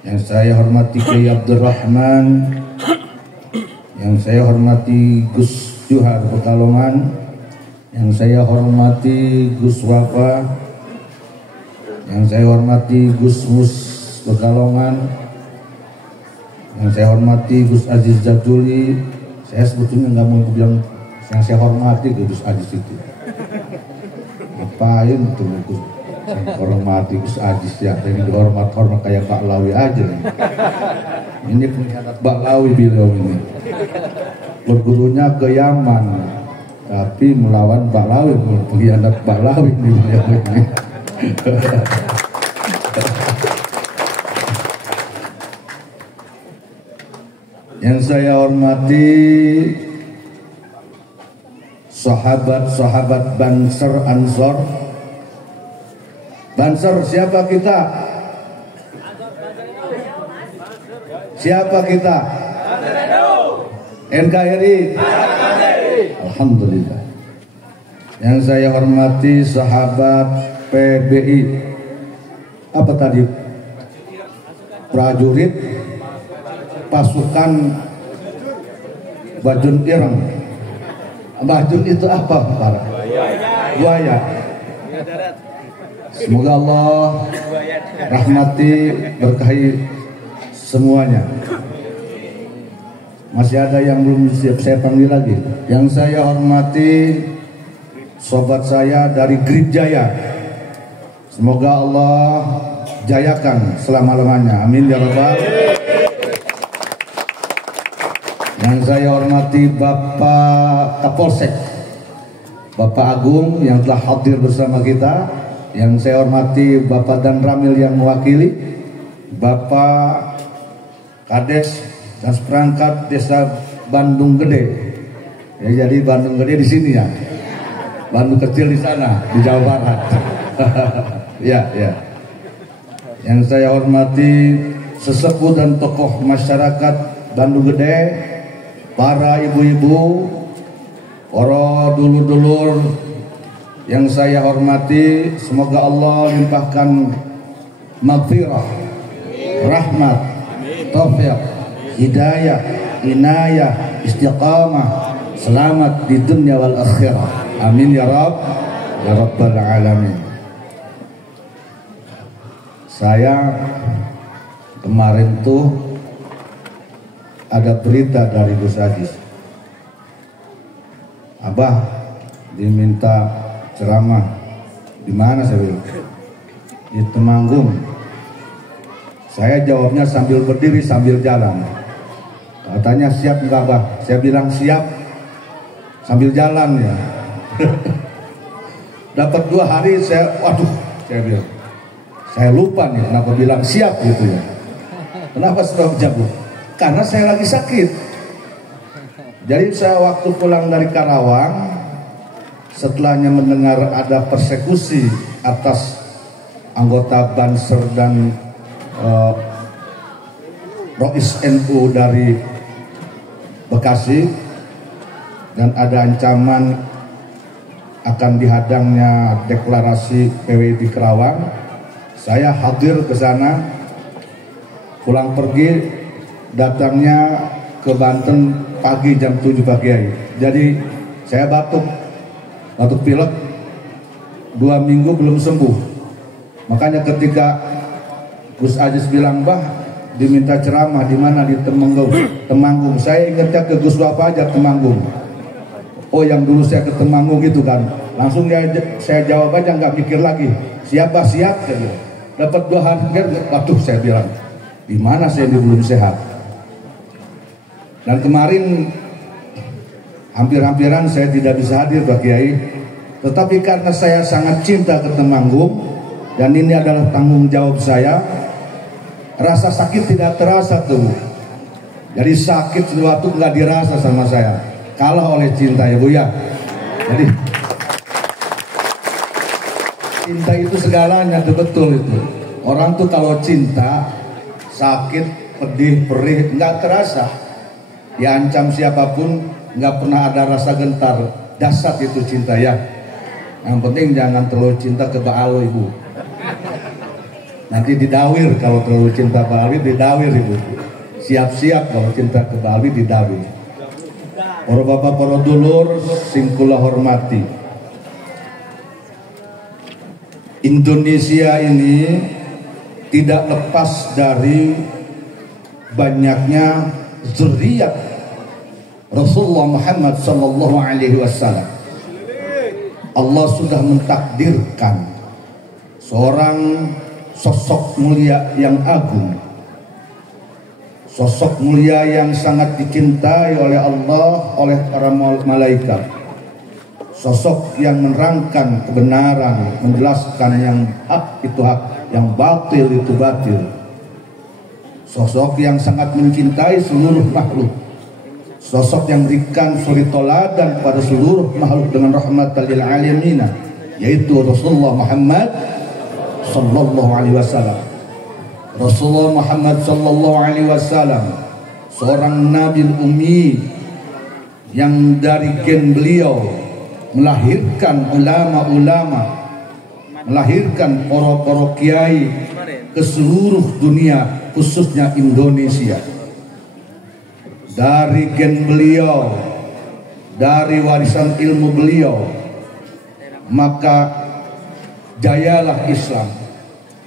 yang saya hormati Kiai Abdurrahman, yang saya hormati Gus Johar Pekalongan, yang saya hormati Gus Wafa, yang saya hormati Gus Mus Pekalongan, yang saya hormati Gus Aziz Jatuli. Saya sebetulnya nggak mau bilang yang saya hormati Gus Aziz itu. Ngapain tuh Gus? Hormati Gus Aziz ya, ini dihormat kayak Pak Lawi aja nih. Ini pengkhianat Pak Lawi beliau ini. Bergurunya ke Yaman, tapi melawan Pak Lawi, pengkhianat Pak Lawi nih beliau ini. Yang saya hormati sahabat-sahabat Banser Ansor. Banser siapa kita? Siapa kita? NKRI. Alhamdulillah. Yang saya hormati sahabat PBI. Apa tadi? Prajurit pasukan Bajun Ireng. Bajun itu apa, Pak? Buaya. Semoga Allah rahmati, berkahi semuanya. Masih ada yang belum siap saya panggil lagi. Yang saya hormati sobat saya dari Grip Jaya. Semoga Allah jayakan selama-lamanya. Amin ya rabbal. Yang saya hormati Bapak Kapolsek, Bapak Agung yang telah hadir bersama kita. Yang saya hormati Bapak Dan Ramil yang mewakili, Bapak Kades dan seperangkat Desa Bandung Gede. Ya, jadi Bandung Gede di sini ya, Bandung kecil di sana di Jawa Barat. Ya. Yang saya hormati sesepuh dan tokoh masyarakat Bandung Gede, para ibu-ibu, para dulur-dulur yang saya hormati. Semoga Allah limpahkan maghfirah, rahmat, taufik, hidayah, inayah, istiqamah, selamat di dunia wal akhirah. Amin ya rabbal alamin. Saya kemarin tuh ada berita dari Gus Aziz. Abah diminta ceramah di mana, saya bilang? Di Temanggung. Saya jawabnya sambil berdiri sambil jalan. Katanya siap enggak, Bah? Saya bilang siap sambil jalan ya. Dapat 2 hari saya bilang saya lupa nih kenapa bilang siap gitu ya. Kenapa setelah jawab? Karena saya lagi sakit. Jadi saya waktu pulang dari Karawang, setelahnya mendengar ada persekusi atas anggota Banser dan Rois NU dari Bekasi, dan ada ancaman akan dihadangnya deklarasi PWI di Karawang, saya hadir ke sana. Pulang pergi, datangnya ke Banten pagi jam 7 pagi. Jadi saya batuk pilek 2 minggu belum sembuh. Makanya ketika Gus Aziz bilang, Bah diminta ceramah di mana, di Temanggung, saya ingatnya ke Gus Wafa aja Temanggung. Oh yang dulu saya ke Temanggung gitu kan. Langsung saya jawab aja, nggak mikir lagi. Siap Bah, siap. Dapat 2 hari, saya bilang di mana saya belum sehat. Dan kemarin hampir-hampiran saya tidak bisa hadir Pak Kiai, tetapi karena saya sangat cinta ke Temanggung dan ini adalah tanggung jawab saya, rasa sakit tidak terasa tuh. Jadi sakit sesuatu nggak dirasa sama saya, kalah oleh cinta ya Bu ya. Jadi cinta itu segalanya tuh, betul itu. Orang tuh kalau cinta sakit, pedih, perih nggak terasa. Diancam siapapun nggak pernah ada rasa gentar. Dasar itu cinta ya. Yang penting jangan terlalu cinta ke Baalo Ibu. Nanti didawir kalau terlalu cinta Bali, didawir ibu. Siap-siap kalau cinta ke Bali didawir. Para bapak, para dulur sing kula hormati. Indonesia ini tidak lepas dari banyaknya zuriat Rasulullah Muhammad sallallahu alaihi wasallam. Allah sudah mentakdirkan seorang sosok mulia yang agung, sosok mulia yang sangat dicintai oleh Allah, oleh para malaikat, sosok yang menerangkan kebenaran, menjelaskan yang hak itu hak, yang batil itu batil, sosok yang sangat mencintai seluruh makhluk, sosok yang memberikan suri toladan pada seluruh makhluk dengan rahmatan lil alamin, yaitu Rasulullah Muhammad sallallahu alaihi wasallam. Rasulullah Muhammad sallallahu alaihi wasallam seorang nabi ummi yang dari gen beliau melahirkan ulama-ulama, melahirkan para kiai ke seluruh dunia, khususnya Indonesia. Dari gen beliau, dari warisan ilmu beliau, maka jayalah Islam,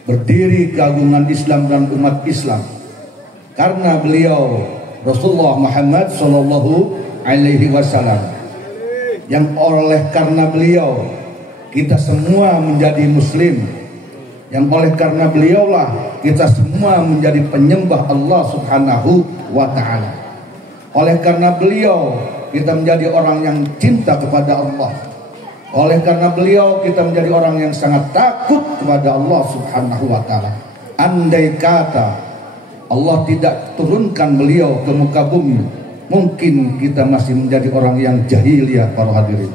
berdiri keagungan Islam dan umat Islam, karena beliau Rasulullah Muhammad sallallahu alaihi wasallam, yang oleh karena beliau kita semua menjadi muslim, yang oleh karena beliaulah kita semua menjadi penyembah Allah subhanahu wa ta'ala, oleh karena beliau kita menjadi orang yang cinta kepada Allah, oleh karena beliau kita menjadi orang yang sangat takut kepada Allah subhanahu wa ta'ala. Andai kata Allah tidak turunkan beliau ke muka bumi, mungkin kita masih menjadi orang yang jahiliyah para hadirin.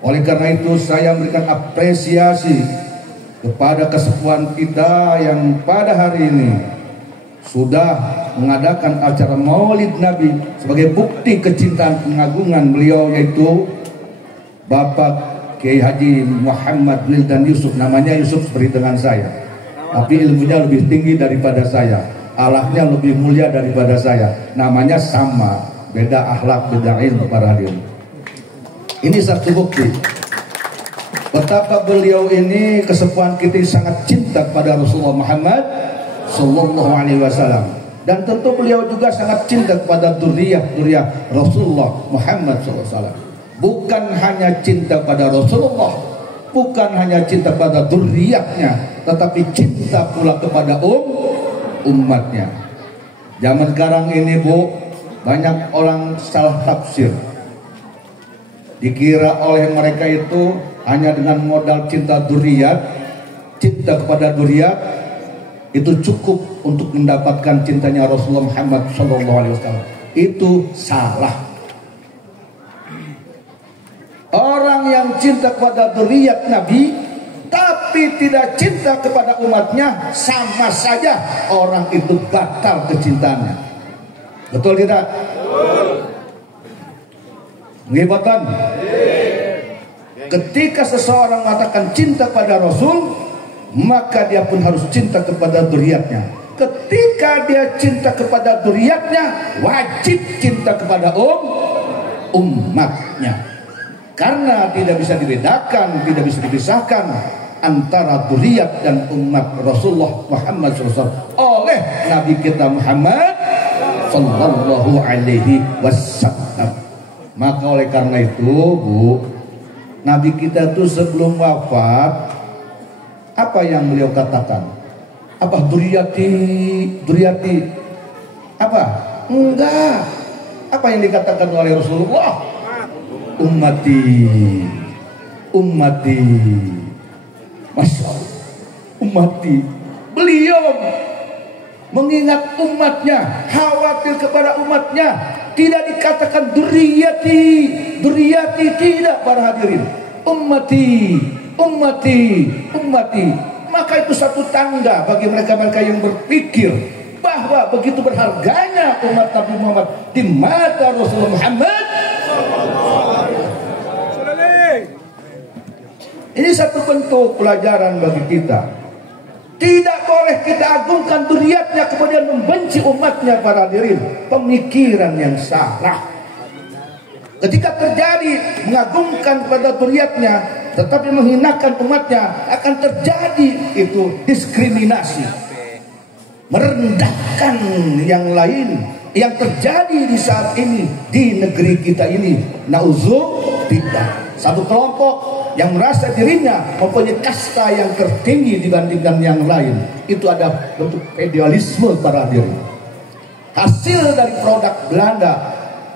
Oleh karena itu saya memberikan apresiasi kepada kesepuhan kita yang pada hari ini sudah mengadakan acara Maulid Nabi sebagai bukti kecintaan pengagungan beliau, yaitu Bapak Kiai Haji Muhammad Wildan Yusuf. Namanya Yusuf seperti dengan saya, tapi ilmunya lebih tinggi daripada saya, akhlaknya lebih mulia daripada saya. Namanya sama, beda akhlak, beda ilmu para hadirin. Ini satu bukti betapa beliau ini kesepuhan kita sangat cinta kepada Rasulullah Muhammad sallallahu alaihi wasallam, dan tentu beliau juga sangat cinta kepada dzurriyyah Rasulullah Muhammad sallallahu alaihi wasallam. Bukan hanya cinta pada Rasulullah, bukan hanya cinta pada dzurriyyahnya, tetapi cinta pula kepada umatnya. Zaman sekarang ini Bu, banyak orang salah tafsir. Dikira oleh mereka itu hanya dengan modal cinta dzurriyyah, cinta kepada dzurriyyah itu cukup untuk mendapatkan cintanya Rasulullah Muhammad SAW. Itu salah. Orang yang cinta kepada dzurriyyah Nabi tapi tidak cinta kepada umatnya, sama saja orang itu batal kecintaannya. Betul tidak? Ngibatan. Ketika seseorang mengatakan cinta pada Rasul, maka dia pun harus cinta kepada dzurriyyahnya. Ketika dia cinta kepada dzurriyyahnya, wajib cinta kepada umatnya. Karena tidak bisa dibedakan, tidak bisa dipisahkan antara dzurriyyah dan umat Rasulullah Muhammad SAW oleh Nabi kita Muhammad sallallahu alaihi wasallam. Maka oleh karena itu Bu, Nabi kita tuh sebelum wafat, apa yang beliau katakan? Apa dzurriyyati? Apa? Enggak. Apa yang dikatakan oleh Rasulullah? Ummati. Masya Allah, ummati. Beliau mengingat umatnya, khawatir kepada umatnya. Tidak dikatakan dzurriyyati tidak para hadirin. Ummati. Maka itu satu tanda bagi mereka-mereka yang berpikir bahwa begitu berharganya umat Nabi Muhammad di mata Rasulullah Muhammad. Ini satu bentuk pelajaran bagi kita. Tidak boleh kita agungkan dzurriyyatnya kemudian membenci umatnya. Para hadirin, pemikiran yang salah. Ketika terjadi mengagungkan pada dzurriyyatnya tetapi menghinakan umatnya, akan terjadi itu diskriminasi, merendahkan yang lain yang terjadi di saat ini di negeri kita ini. Nauzubillah. Satu kelompok yang merasa dirinya mempunyai kasta yang tertinggi dibandingkan yang lain, itu ada bentuk feodalisme. Para hadirin, hasil dari produk Belanda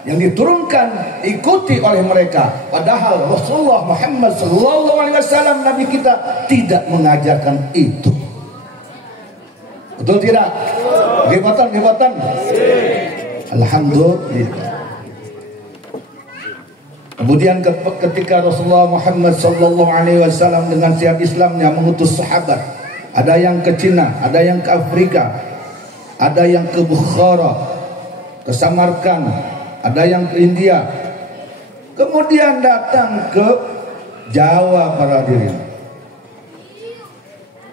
yang diturunkan diikuti oleh mereka, padahal Rasulullah Muhammad SAW, Nabi kita, tidak mengajarkan itu. Betul tidak? Gibatan. Alhamdulillah. Kemudian ketika Rasulullah Muhammad SAW dengan siap Islamnya mengutus sahabat, ada yang ke Cina, ada yang ke Afrika, ada yang ke Bukhara, ke Samarkand, ada yang ke India, kemudian datang ke Jawa. Para hadirin,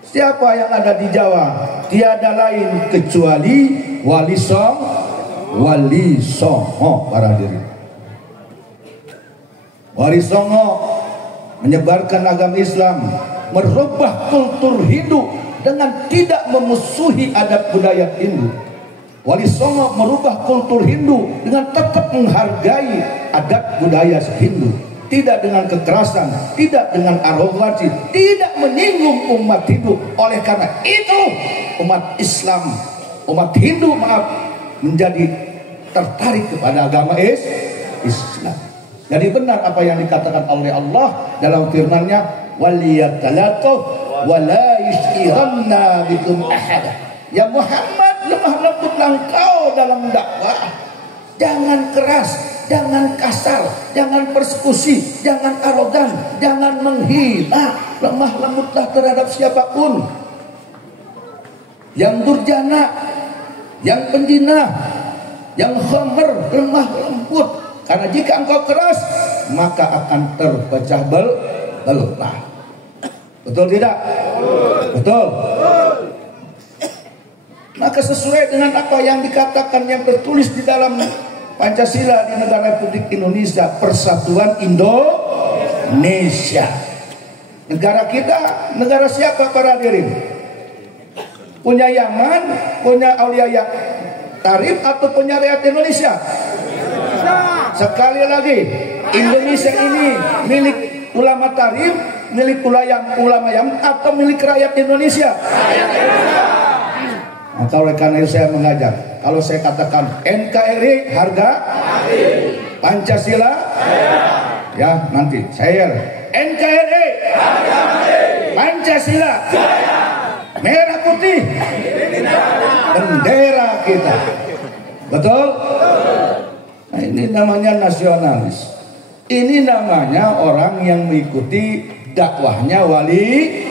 siapa yang ada di Jawa? Tiada lain kecuali Wali Songo. Para hadirin, Wali Songo menyebarkan agama Islam, merubah kultur Hindu dengan tidak memusuhi adat budaya Hindu. Wali Songo merubah kultur Hindu dengan tetap menghargai adat budaya Hindu, tidak dengan kekerasan, tidak dengan arogansi, tidak menyinggung umat Hindu. Oleh karena itu umat Islam, umat Hindu menjadi tertarik kepada agama Islam. Jadi benar apa yang dikatakan oleh Allah dalam firman-Nya, waliyatalato wala yushiranna bikum ahad. Ya Muhammad, lemah lembutlah engkau dalam dakwah. Jangan keras, jangan kasar, jangan persekusi, jangan arogan, jangan menghina. Lemah lembutlah terhadap siapapun. Yang durjana, yang penjina, yang khamr, lemah lembut. Karena jika engkau keras, maka akan terpecah belah. Betul tidak? Betul. Maka sesuai dengan apa yang dikatakan, yang tertulis di dalam Pancasila di negara Republik Indonesia, Persatuan Indonesia. Negara kita, negara siapa para hadirin? Punya Yaman, punya Aulia Tarif, atau punya rakyat Indonesia? Sekali lagi, Indonesia ini milik ulama Tarif, milik ulama Yaman, atau milik rakyat Indonesia? Maka oleh karena itu saya mengajar, kalau saya katakan NKRI harga Pancasila, ya nanti saya NKRI Pancasila, merah putih bendera kita. Betul? Nah, ini namanya nasionalis. Ini namanya orang yang mengikuti dakwahnya Wali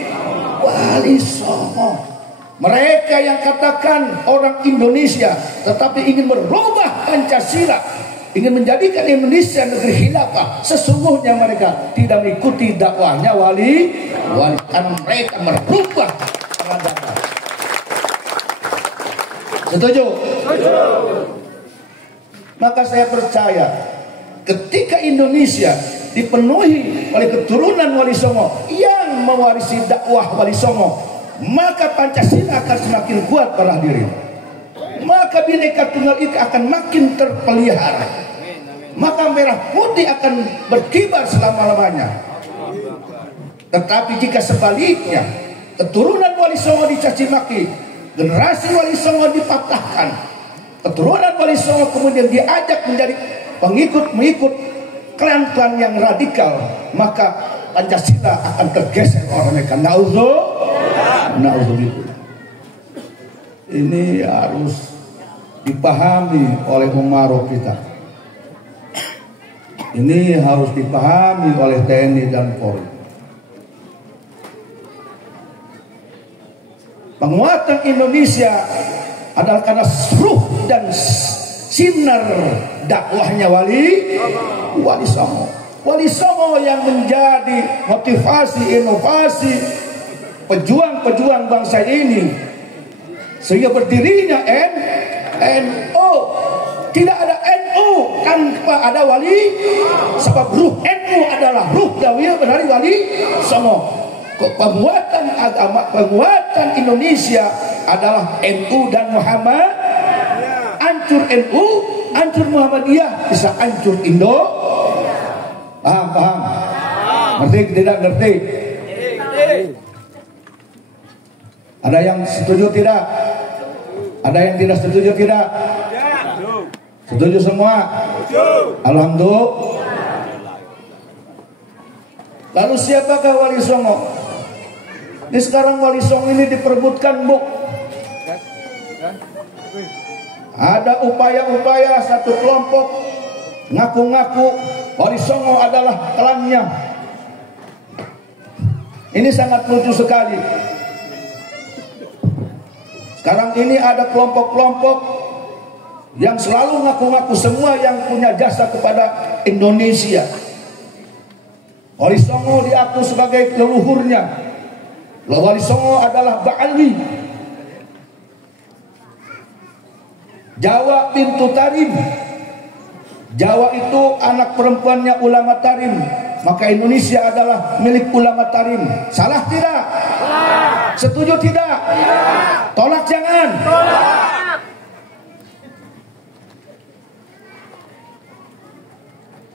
Songo. Mereka yang katakan orang Indonesia tetapi ingin merubah Pancasila, ingin menjadikan Indonesia negeri khilafah, sesungguhnya mereka tidak mengikuti dakwahnya Wali karena mereka merubah peradaban. Setuju? Maka saya percaya ketika Indonesia dipenuhi oleh keturunan Wali Songo yang mewarisi dakwah Wali Songo, maka Pancasila akan semakin kuat para hadirin. Maka Bhinneka Tunggal Ika akan makin terpelihara. Maka merah putih akan berkibar selama-lamanya. Tetapi jika sebaliknya, keturunan Wali Songo dicaci maki, generasi Wali Songo dipatahkan, keturunan Wali Songo kemudian diajak menjadi pengikut klan-klan yang radikal, maka Pancasila akan tergeser oleh mereka. Nauzubillah. Ini harus dipahami oleh umarok kita. Ini harus dipahami oleh TNI dan Polri. Penguatan Indonesia adalah karena ruh dan sinar dakwahnya Wali Songo. Wali Songo yang menjadi motivasi, inovasi pejuang-pejuang bangsa ini, sehingga berdirinya NU. Tidak ada NU tanpa ada wali, sebab ruh NU adalah ruh dari Wali Songo. Penguatan agama, penguatan Indonesia adalah NU dan Muhammad. Hancur NU, hancur Muhammadiyah, bisa hancur Indo. Paham? Ngerti tidak ngerti? Ada yang setuju tidak? Ada yang tidak setuju tidak? Setuju semua? Alhamdulillah. Lalu siapakah Wali Songo? Ini sekarang Wali Songo ini diperebutkan, Bu. Ada upaya-upaya satu kelompok ngaku-ngaku Wali Songo adalah klannya. Ini sangat lucu sekali. Sekarang ini ada kelompok-kelompok yang selalu ngaku-ngaku semua yang punya jasa kepada Indonesia. Wali Songo diaku sebagai leluhurnya. Wali Songo adalah Ba'alwi. Jawa pintu Tarim. Jawa itu anak perempuannya ulama Tarim. Maka Indonesia adalah milik ulama Tarim. Salah tidak? Setuju tidak? Tolak jangan.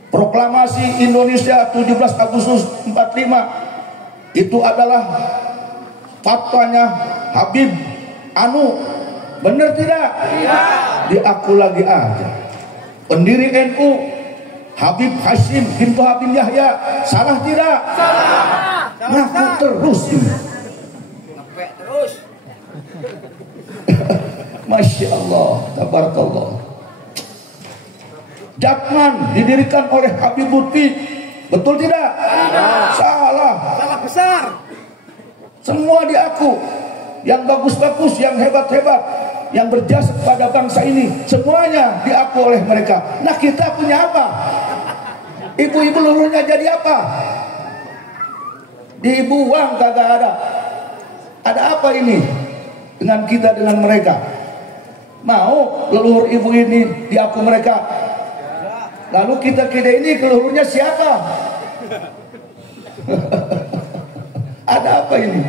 Proklamasi Indonesia 17 Agustus 45 itu adalah fatwanya Habib Anu. Benar tidak? Diaku lagi aja. Pendiri NU Habib Hashim bin Wahab bin Yahya. Salah tidak? Salah. Ngaku terus ini. Terus. Masya Allah, tabarakallah. Jakman didirikan oleh Habib Lutfi. Betul tidak? Salah. Salah besar. Semua diaku. Yang bagus-bagus, yang hebat-hebat, yang berjasa kepada bangsa ini, semuanya diaku oleh mereka. Nah, kita punya apa? Ibu-ibu leluhurnya jadi apa? Dibuang, kagak ada. Ada apa ini dengan kita, dengan mereka? Mau leluhur ibu ini diaku mereka? Lalu kita ini leluhurnya siapa? Ada apa ini?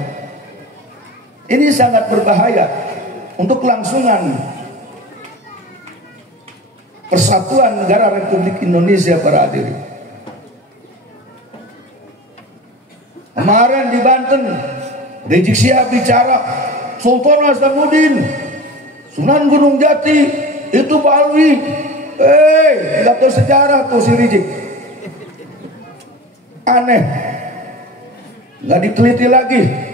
Ini sangat berbahaya untuk kelangsungan persatuan negara Republik Indonesia, para hadirin. Kemarin di Banten, Rizik Syihab bicara, Sultan Hasanuddin, Sunan Gunung Jati, itu Pak Alwi. Nggak tahu sejarah tuh si Rizik. Aneh, nggak diteliti lagi.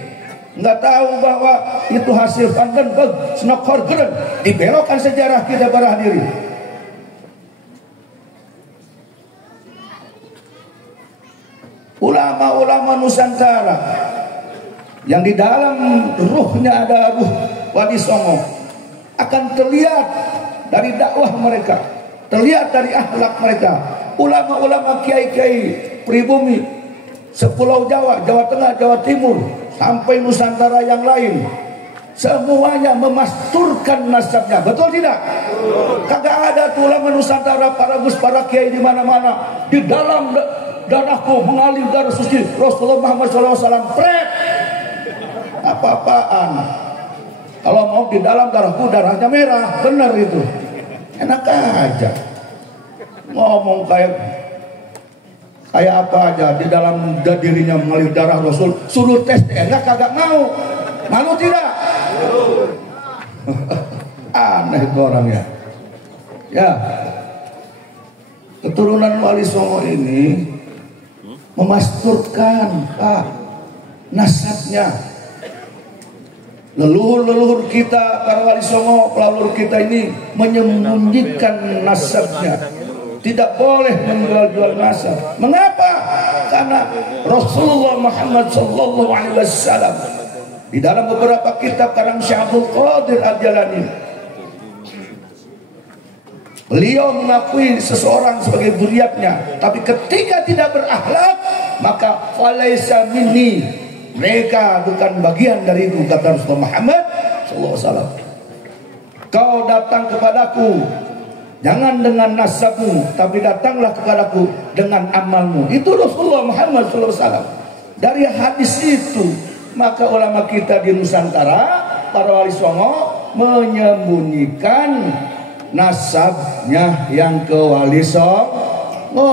Nggak tahu bahwa itu hasil Vandenberg, Snokkorgren. Dibelokkan sejarah kita, para hadirin. Ulama-ulama Nusantara yang di dalam ruhnya ada ruh Wali Songo akan terlihat dari dakwah mereka, terlihat dari akhlak mereka. Ulama-ulama kiai-kiai pribumi sepulau Jawa, Jawa Tengah, Jawa Timur, sampai Nusantara yang lain, semuanya memasturkan nasabnya. Betul tidak? Kagak ada tuh ulama Nusantara, para gus, para kiai di mana-mana. Di dalam darahku mengalir darah suci Rasulullah Muhammad SAW. Pret, apa-apaan? Kalau mau di dalam darahku darahnya merah, benar itu. Enak aja ngomong kayak apa aja. Di dalam dirinya mengalir darah Rasul, suruh tes DNA kagak mau. Malu tidak? Aneh itu orangnya. Ya, keturunan Wali Songo ini memasturkan nasabnya. Leluhur-leluhur kita, para Wali Songo, leluhur kita ini menyembunyikan nasabnya. Tidak boleh menjual-jual nasab. Mengapa? Karena Rasulullah Muhammad SAW di dalam beberapa kitab karang Syekh Abdul Qadir Al-Jalani, beliau mengakui seseorang sebagai zuriatnya, tapi ketika tidak berakhlak, maka falaisa minni, Mereka bukan bagian dariku, kata Rasulullah Muhammad SAW. Kau datang kepadaku jangan dengan nasabmu, tapi datanglah kepadaku dengan amalmu. Itu Rasulullah Muhammad SAW. Dari hadis itu, maka ulama kita di Nusantara, para wali songo, menyembunyikan nasabnya yang ke wali songo.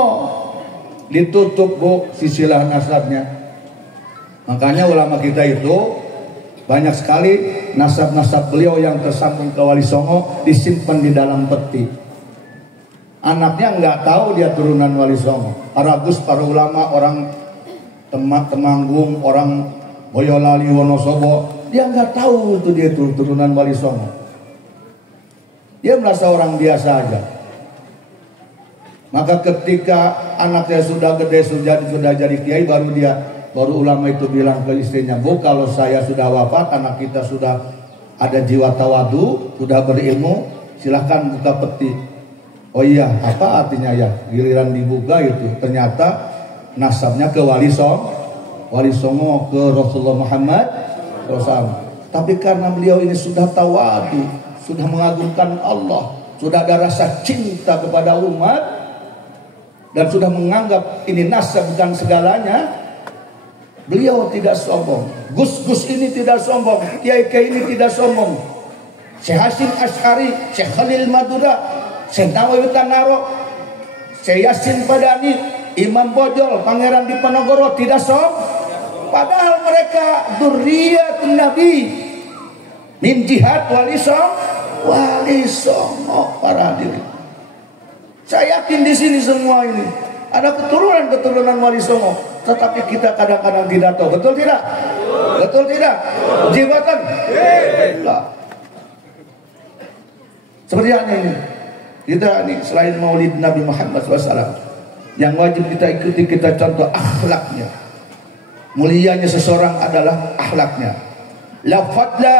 Ditutup bu sisilah nasabnya. Makanya ulama kita itu banyak sekali nasab-nasab beliau yang tersambung ke wali songo disimpan di dalam peti. Anaknya nggak tahu dia turunan wali songo. Aragus para ulama, orang Temanggung, orang Boyolali, Wonosobo, dia nggak tahu itu dia turunan wali songo. Dia merasa orang biasa aja. Maka ketika anaknya sudah gede, sudah jadi kiai, baru ulama itu bilang ke istrinya, Bu, kalau saya sudah wafat, anak kita sudah ada jiwa tawadu, sudah berilmu, silahkan buka peti. Oh iya, apa artinya ya? Giliran dibuka itu ternyata nasabnya ke wali songo ke Rasulullah Muhammad SAW. Tapi karena beliau ini sudah tawadu, sudah mengagungkan Allah, sudah ada rasa cinta kepada umat, dan sudah menganggap ini nasab bukan segalanya, beliau tidak sombong. Gus-gus ini tidak sombong, kiai-kiai ini tidak sombong. Syekh Hasyim Asy'ari, Syekh Khalil Madura, Syekh Nawawi Tanaro, Syekh Yasin Padani, Imam Bojol, Pangeran Diponegoro tidak sombong. Padahal mereka dzurriyyatun Nabi min jihad wali songo para hadirin. Saya yakin di sini semua ini ada keturunan wali songo, tetapi kita kadang-kadang tidak tahu. Betul tidak? Betul tidak? Jibatan? Seperti ini. Kita ini selain maulid Nabi Muhammad SAW, yang wajib kita ikuti, kita contoh akhlaknya. Mulianya seseorang adalah akhlaknya. La fadla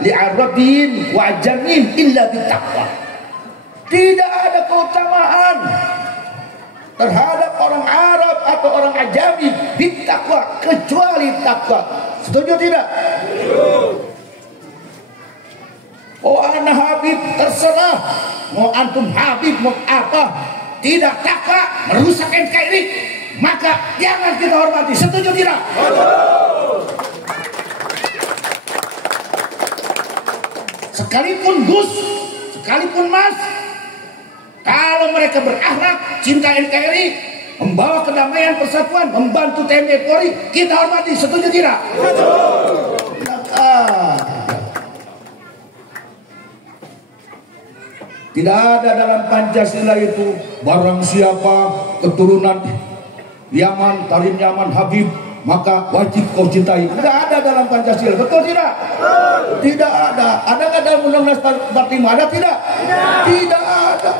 li'arabin wa ajamin illa bitaqwa. Tidak ada keutamaan terhadap orang Arab atau orang Ajami bitakwa kecuali takwa. Setuju tidak? Oh ana Habib, terserah mau antum Habib mau apa, tidak takwa merusak NKRI, maka jangan kita hormati. Setuju tidak? Sekalipun Gus, sekalipun Mas, kalau mereka berakhlak, cinta NKRI, membawa kedamaian persatuan, membantu TNI Polri, kita hormati. Setuju tidak? Tidak ada dalam Pancasila itu barang siapa keturunan Yaman, Tarim Yaman, Habib, maka wajib kau cintai. Tidak ada dalam Pancasila. Betul tidak? Tidak ada. Ada nggak dalam Undang-Undang 45? Ada tidak? Tidak ada.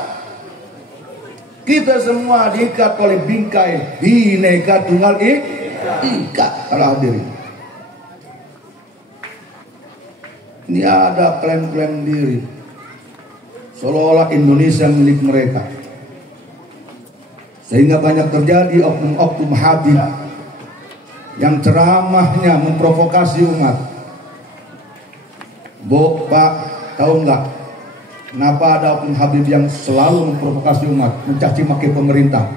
Kita semua diikat oleh bingkai Bhinneka Tunggal Ika. Para hadirin, ini ada klaim-klaim diri seolah-olah Indonesia milik mereka, sehingga banyak terjadi oknum-oknum Habib yang ceramahnya memprovokasi umat. Bu, Pak, tahu nggak kenapa ada oknum Habib yang selalu memprovokasi umat, mencaci maki pemerintah?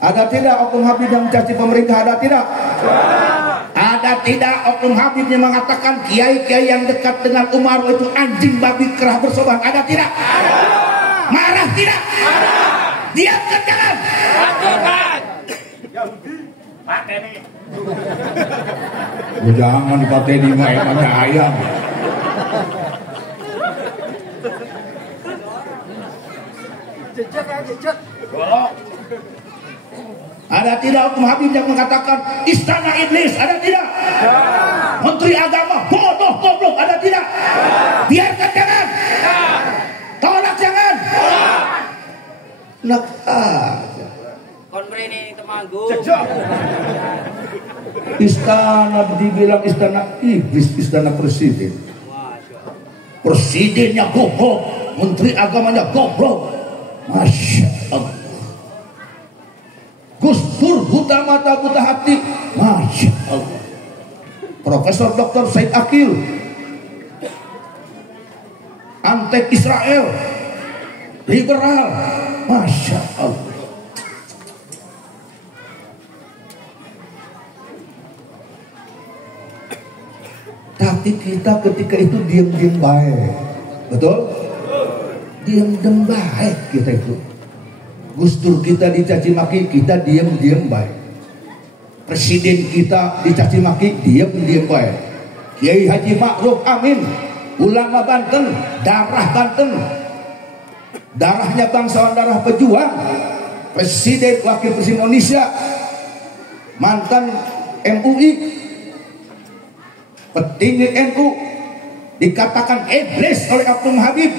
Ada tidak oknum Habib yang mencaci pemerintah? Ada tidak? Ada tidak oknum Habib yang mengatakan kiai-kiai yang dekat dengan Umar itu anjing babi kerah bersoban? Ada tidak? Marah tidak? Diamkan jangan. Jangan dipateni mainannya ayam. Jejak. Ada tidak oknum Habib yang mengatakan istana iblis? Ada tidak? Menteri Agama bodoh goblok? Ada tidak? Biarkan jangan. Tolak jangan. Nak Konfreni Temanggung. Istana dibilang istana iblis, istana presiden. Presidennya goblok, menteri agamanya goblok. Masya Allah. Gus Dur buta mata buta hati. Masya Allah. Profesor Dr. Said Akil, antek Israel, liberal, Masya Allah. Tapi kita ketika itu diam-diam baik, betul? Diam-diam baik kita itu. Gus Dur kita dicaci maki, kita diam-diam baik. Presiden kita dicaci maki, diam-diam baik. Kiai Haji Ma'ruf Amin, ulama Banten, darah Banten, darahnya bangsawan, darah pejuang, Presiden Wakil Presiden Indonesia, mantan MUI, petinggi NU, dikatakan iblis oleh Abdul Habib.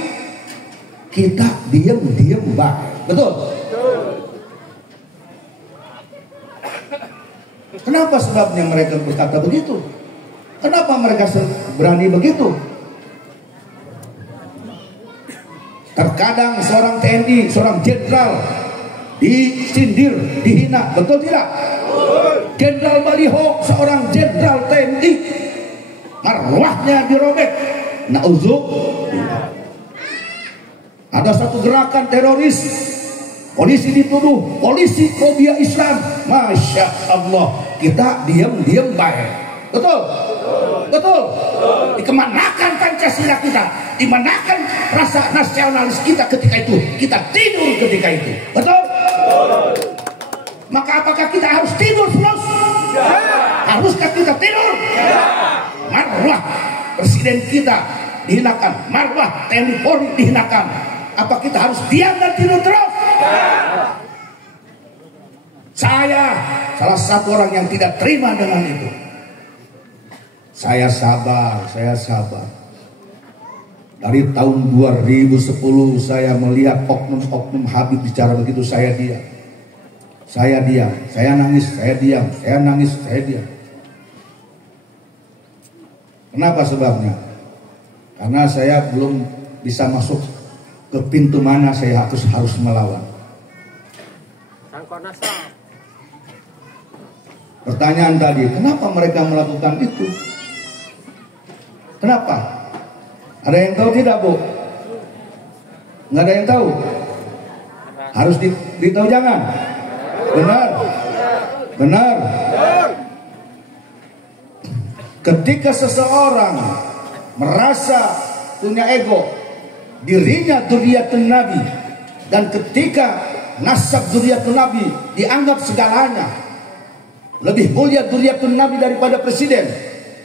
Kita diam-diam baik, betul? Kenapa sebabnya mereka berkata begitu? Kenapa mereka berani begitu? Terkadang seorang TNI, seorang jenderal disindir, dihina, betul tidak? Jenderal Baliho, seorang jenderal TNI, marwahnya dirobek. Na'udzubillah. Ada satu gerakan teroris, polisi dituduh polisi fobia Islam. Masya Allah, kita diam-diam baik, betul? Betul. Dikemanakan Pancasila kita? Dimanakan rasa nasionalis kita ketika itu? Kita tidur ketika itu, betul? Maka apakah kita harus tidur terus? Haruskah kita tidur? Marwah presiden kita dihinakan, marwah TNI Polri dihinakan. Apa kita harus diam dan tidur terus? Saya salah satu orang yang tidak terima dengan itu. Saya sabar. Dari tahun 2010 saya melihat oknum-oknum Habib bicara begitu, saya diam. Saya nangis, saya diam. Saya nangis, saya diam. Kenapa sebabnya? Karena saya belum bisa masuk ke pintu mana saya harus melawan. Pertanyaan tadi, kenapa mereka melakukan itu? Kenapa? Ada yang tahu tidak, Bu? Nggak ada yang tahu? Harus ditahu jangan? Benar. Ketika seseorang merasa punya ego, dirinya dzurriyyatun Nabi, dan ketika nasab dzurriyyatun Nabi dianggap segalanya, lebih mulia dzurriyyatun Nabi daripada presiden,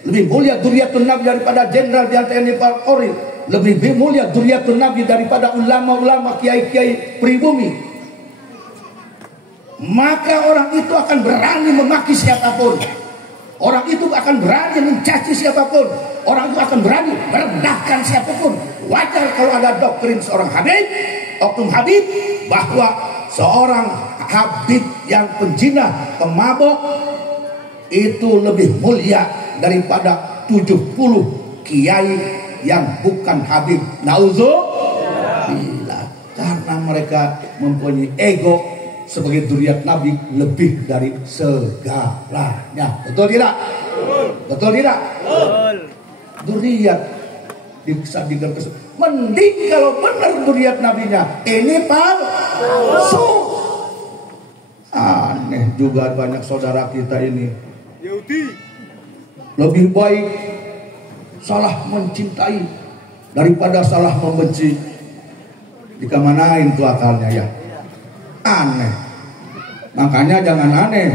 lebih mulia dzurriyyatun Nabi daripada jenderal di TNI Polri, lebih mulia dzurriyyatun Nabi daripada ulama-ulama, kiai-kiai pribumi, maka orang itu akan berani memaki siapapun. Orang itu akan berani mencaci siapapun. Orang itu akan berani merendahkan siapapun. Wajar kalau ada doktrin seorang Habib, oknum Habib, bahwa seorang Habib yang penjinah, pemabok, itu lebih mulia daripada 70 kiai yang bukan Habib. Na'udzubillah. Karena mereka mempunyai ego sebagai dzurriyyat Nabi lebih dari segalanya. Betul tidak? Betul tidak? Dzurriyyat disandingkan ke mending kalau benar dzurriyyat Nabinya ini palsu. Aneh juga banyak saudara kita ini. Lebih baik salah mencintai daripada salah membenci. Dikemanain tuh akalnya ya? Aneh. Makanya jangan aneh.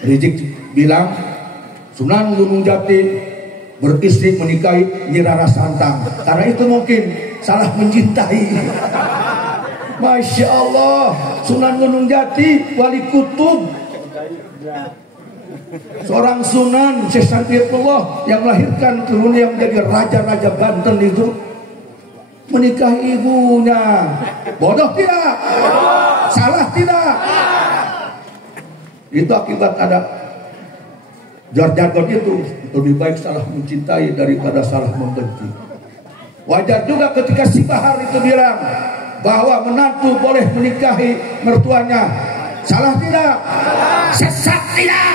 Rizik bilang Sunan Gunung Jati beristri menikahi Nyi Rara Santang, karena itu mungkin salah mencintai. Masya Allah, Sunan Gunung Jati wali kutub, seorang Sunan Syekh Safiullah yang melahirkan turun yang menjadi raja-raja Banten itu menikahi ibunya. Bodoh tidak? Salah tidak? Itu akibat ada jargon itu, lebih baik salah mencintai daripada salah membenci. Wajar juga ketika si Bahar itu bilang bahwa menantu boleh menikahi mertuanya. Salah tidak? Sesat tidak?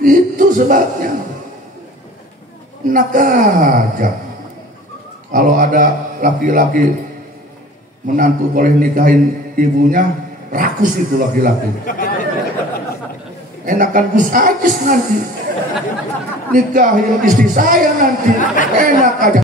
Itu sebabnya. Enak aja. Kalau ada laki-laki menantu boleh nikahin ibunya, rakus itu laki-laki. Enakan Gus Ajis nanti nikahin istri saya nanti, enak aja.